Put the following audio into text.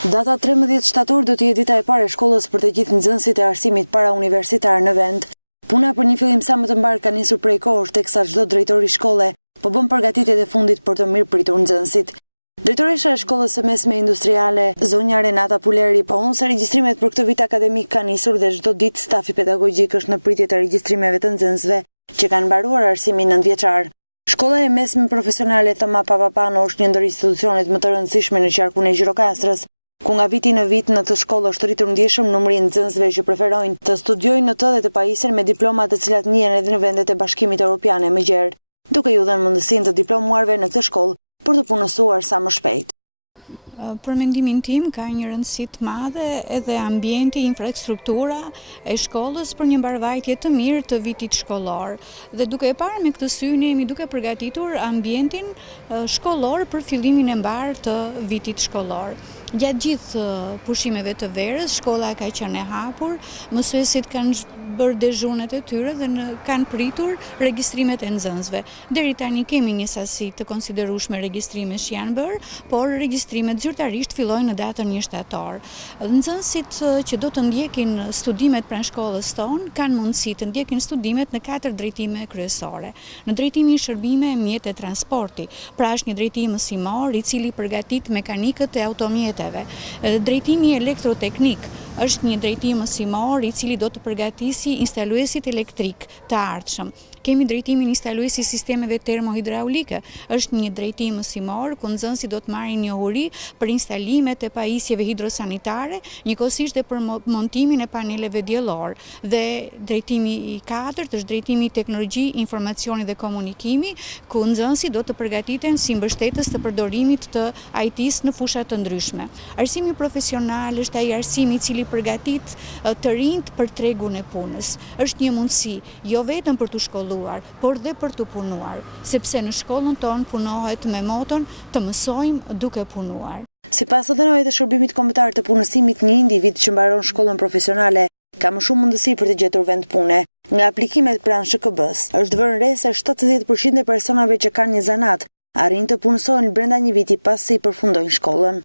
Data 13 shtator do të jetë dita e parë e shkollës për të gjithë nxënësit e arsimit parauniversitar në vend. Puna për një fillim sa më të mbar ka nisur prej kohësh, teksa çdo drejtori shkolle po bën përgatitjet e fundit për të mirëpritur nxënësit. Drejtoresha e shkollës së mesme industriale, zonja Renata Puleri, po se regjistrimet për këtë vit akademik kanë nisur dhe çdo ditë stafi pedagogjik është në pritje të regjistrimeve të nxënësve që kanë mbaruar arsimin 9-vjeçar. Shkolla e mesme profesionale Thoma Papapano është një ndër institucionet më të rëndësishme në qarkun e Gjirokastrës, ku nga viti në vit në këtë shkollë është rritur ndjeshëm numri i nxënësve që preferojnë të studiojnë në të dhe të pajisen me diploma të cilat njihen edhe në vendet e Bashkimit Evropian e më gjerë, duke ju dhënë mundësinë të diplomuarve në këtë shkollë për të punësuar sa më shpejt. Për mendimin tim ka një rëndësi të madhe edhe ambienti, infrastruktura e shkollës për një mbarvajtje të mirë të vitit shkollor. Dhe duke e parë me këtë sy ne jemi duke përgatitur ambientin shkollor për fillimin e mbar të vitit shkollor. Gjatë gjithë pushimeve të verës, shkolla ka qenë e hapur, mësuesit kanë bërë dezhunet e tyre dhe kanë pritur regjistrimet e nxënësve. Deri tani kemi një sasi të konsiderueshme regjistrimesh që janë bërë, por regjistrimet zyrtarisht fillojnë në datën 1 shtator. Nxënësit që do të ndjekin studimet pranë shkollës tonë kanë mundësi të ndjekin studimet në 4 drejtime kryesore. Në drejtimin shërbime, mjet e transporti, pra është një drejtim mësimor i cili përgatit mekanikët e automjeteve. Drejtimi elektroteknik është një drejtim mësimor i cili do të përgatisi instaluesit elektrik të ardhshëm. Kemi drejtimin instaluesi sistemeve termohidraulike, është një drejtim mësimor ku nxënësit do të marrin njohuri për instalimet e pajisjeve hidrosanitare, njëkohësisht dhe për montimin e paneleve diellor. Dhe drejtimi i 4 është drejtimi i teknologji, informacioni dhe komunikimi, ku nxënësit do të përgatiten si mbështetës të përdorimit të IT-s në fusha të ndryshme. Arsimi profesional është ai arsimi i cili përgatit të rinjt për tregun e punës. Është një mundësi jo vetëm për të shkolluar, por dhe për të punuar, sepse në shkollën tonë punohet me moton të mësojmë duke punuar. Sipas dhënave të shërbimit kombëtar të punësimit, një individ që mbaron shkollën profesionale ka më shumë mundësi për të gjetur vend pune. Nga aplikimet pranë SHKB-s, është vënë re se 70% e personave që kanë një zanat arrin të punësohen brenda një viti pasi përfundojnë shkollën.